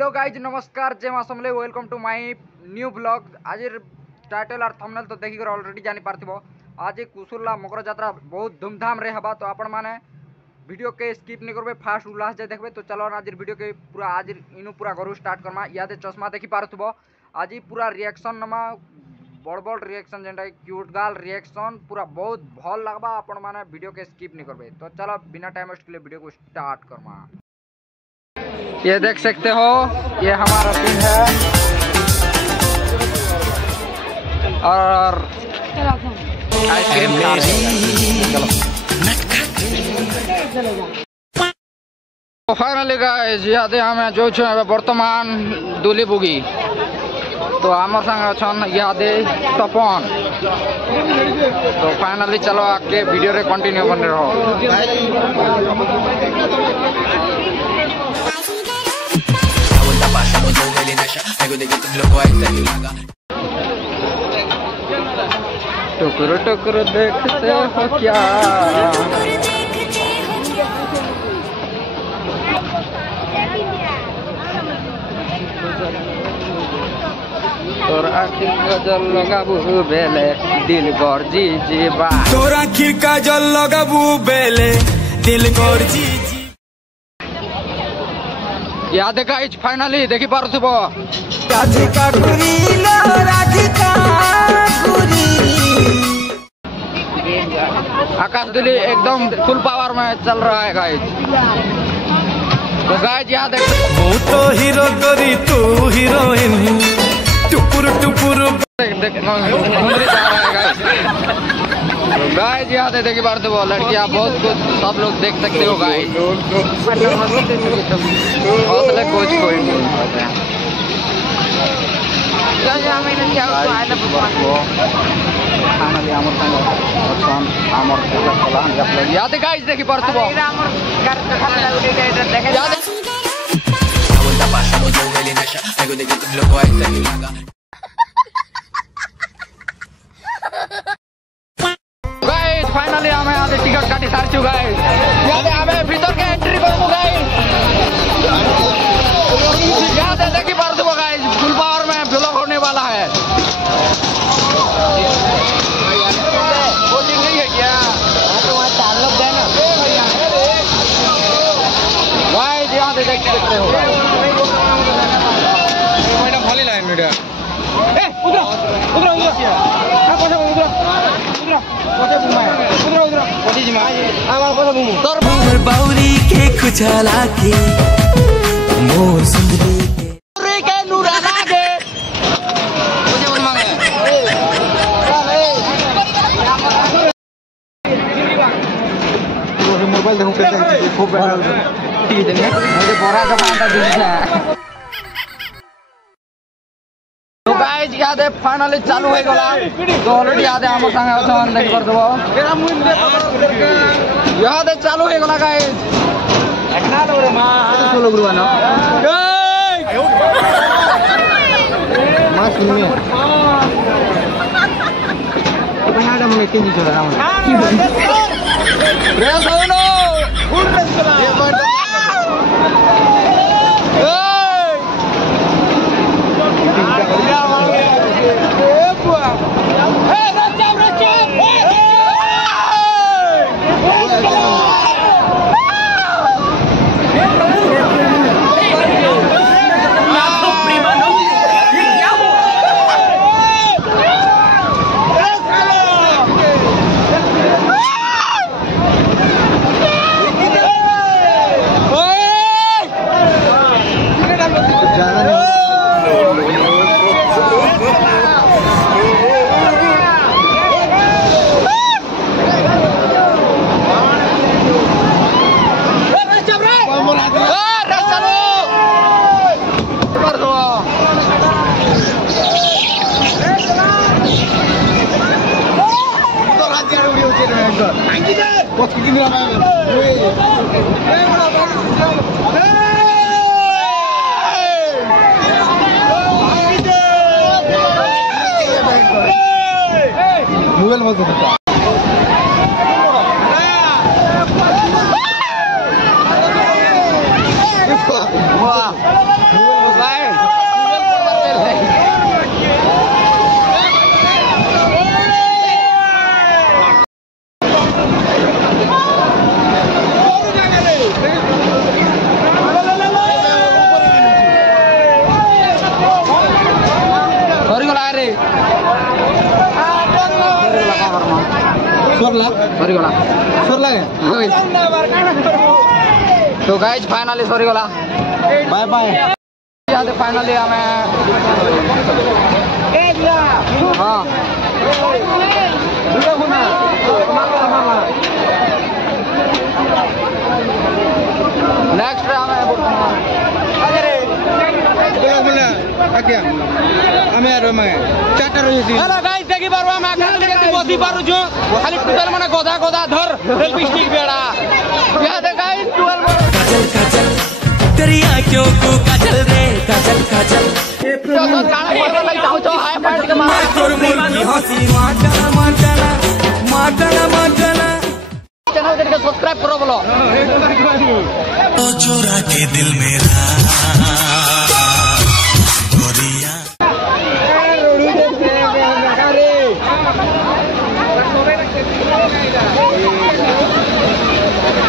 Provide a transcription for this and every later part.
Hello guys नमस्कार जय मां Samalei welcome to my new blog. आज टाइटल और थंबनेल तो देखिक ऑलरेडी जानी पारथिबो। आज कुसुरला मकर यात्रा बहुत धूमधाम रे हबा तो आपण माने वीडियो के स्किप नहीं करबे फास्ट लास्ट जाए देखबे। तो चलो आज वीडियो के पूरा आज इनु पूरा करू स्टार्ट करमा। यादे चश्मा देखि पारथिबो। आज पूरा रिएक्शन नमा बड़ बड़ रिएक्शन जेंटा क्यूट गर्ल रिएक्शन पूरा बहुत भल लगबा। आपण माने वीडियो के स्किप नहीं करबे। तो चलो बिना टाइम वेस्ट के लिए वीडियो को स्टार्ट करमा। ये देख सकते हो ये हमारा सीन है और आइसक्रीम खा रहे हैं। तो फाइनली गाइस याद हमें जो वर्तमान दुली बुगी तो आम संग अच्छा यादे तपन। तो फाइनली चलो आगे वीडियो रे कंटिन्यू बन रहो। टुकड़ टुकड़ देखते हो क्या तोर आखिर गजल लगाबू बेले दिल गर्जी जीवा तोर आखिर काजल लगाबू बेले दिल गर्जी याद गाइस फाइनली देखि पारथिबो राधिका गुरी लो राधिका गुरी आकाश दिल्ली एकदम फुल पावर में चल रहा है गाइस। तो गाइस याद वो तो हीरो तोरी तू हीरोइन टुपुर टुपुर घूमरे जा रहा है गाइस। तो गाइस याद है देखिए पारथिबो लड़कियां बहुत कुछ सब लोग देख सकते हो गाइस। हौसले कोच कोई याद गाइस देखी पारथिबो गाइस फाइनली हमें आधे टिकट काटी सारछु गाइस। यादे हमें भीतर के एंट्री करबो गाइस। यादे देखी पारथिबो गाइस फुल पावर में ब्लॉग होने वाला है। बोलिंग नहीं है क्या तो वहां 4 लोग गए ना गाइस। यहां देख सकते हो मैडम भली लाइन मीडिया ए उधर उधर उधर क्या कोसे उधर उधर कोसे बुमा उधर कोसी जिमा आमा कोसे बुमु तोर मोर बाउरी के खुजला के मोर सुंदरी रे के नूरा लागे मुझे बोल मांगे तो मोबाइल देखो कैसे खूब टीवी देखने मुझे बोरा का पांटा दिखा। तो गाइस याद है फाइनली चालू हो गला। तो ऑलरेडी याद है हमर संग असन देख परदबो याद है चालू हो गला गाइस। एकना लो रे मां तो लोग रुवाना मां सुन में तो बनाड़ा में केंजी चला राम रे सोनो फुल रेस चला ये बार मोबाइल मत दो वाह ସରିଗଲା तो गाइज फाइनाली सरीगला बाय बाय इहादे फाइनाली आमे हाँ नेक्स्ट आमे हेलो गाइस देखि पारबा मैं खाली के बसी पारु छु खाली टुटल माने गधा गधा धर लिपस्टिक बेड़ा या दे गाइस 12 काजल काजल तेरी आंखों को काजल रे काजल काजल तो गाना करबा लग जाऊ छो हाय फाइट के मार तोर मुंह की हंसी मारना मारना मारना मारना चैनल के सब्सक्राइब करो बोलो तो चोरा के दिल मेरा गोरिया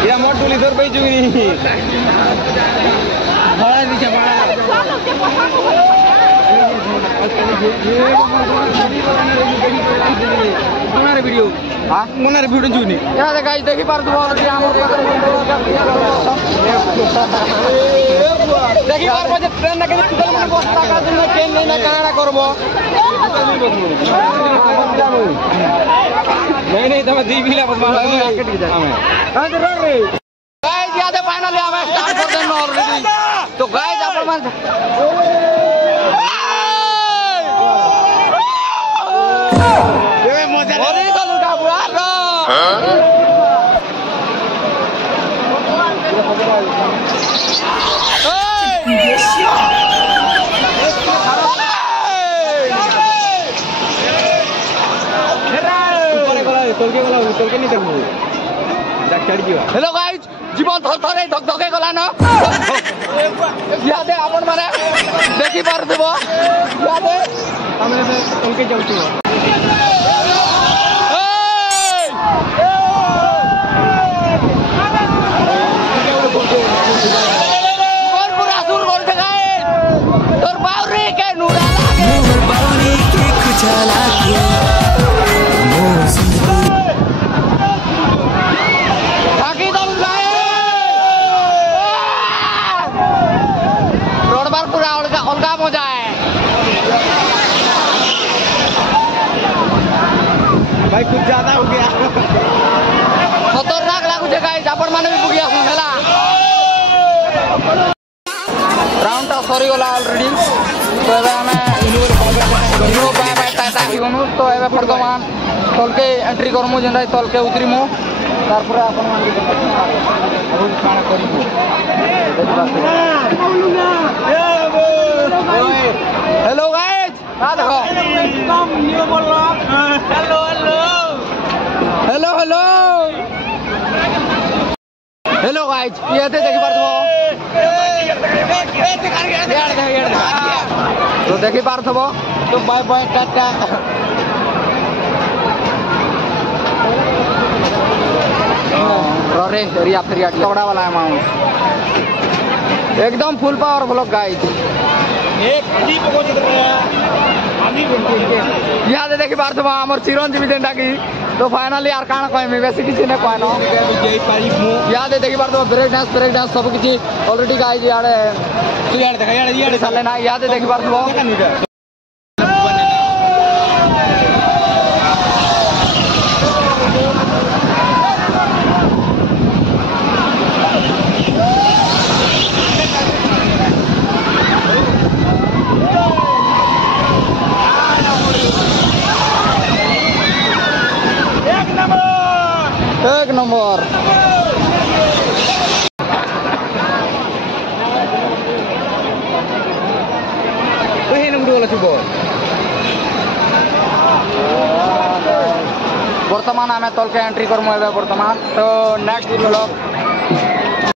या मोट टोली दर पे जुगी बड़ा नीचे बड़ा हमारे वीडियो हां हमारे वीडियो जुनी या दे गाइस देखि पार दो और हमर देखि पार बजे ट्रेन ना के टुटल मन बस्ता का दिन ट्रेन नहीं ना काना करबो नहीं तब दी बिला बदमा मार्केट के जा हां रे गाइस या दे फाइनली हमें स्टार्ट कर देना ऑलरेडी तो गाइस अपन मन ये मजा अरे तो लुटा बुआ तोल के नहीं देखो चढ़ जीवा हेलो गाइस जीवन थर थरे धक धके गला न यादे अपन माने देखि पार देबो यादे हमने से उनके जाउती और पूरा सुर बोल दे गाइस तोर बावरी के नूरा लागे नूर बावरी के खुजाला के थाकी दल गाइस रोड पर पूरा अलगा मजा है भाई कुछ ज्यादा हो गया खतरनाक लागु छे गाइस अपन माने भी बुगिया सुनला राउंड टा सरी गला ऑलरेडी तो एबे हमें इनो बाय बाय टाटा इनो तो एबे वर्तमान तलके एंट्री करमु जेंदा तलके उतरिमु तारपर अपन मान के बहुत काना करिमु हेलो गाइस आ देखो hello hello hello hello guys ये देखि पारथबो तो देखि पारथबो तो बाय बाय टाटा रे रिया फेरिया चौड़ा वाला है माउंट एकदम फुल पावर ब्लॉक गाइस एक हड्डी को बोल दे आमी याद देखि पारथबो हमर चिरंजीवी जेंडा की तो फाइनली यार काना कहमे बेसी किछि ने कहनो जय पारी मु याद देखि पारथबो ब्रेक डांस सब किछि ऑलरेडी गाइस यार तू यार देख यार चले ना याद देखि पारथबो एक नंबर कहीं नंबर वाला चुप बर्तमान आम तलके एंट्री करमु एबे बर्तमान तो नेक्स्ट ब्लॉग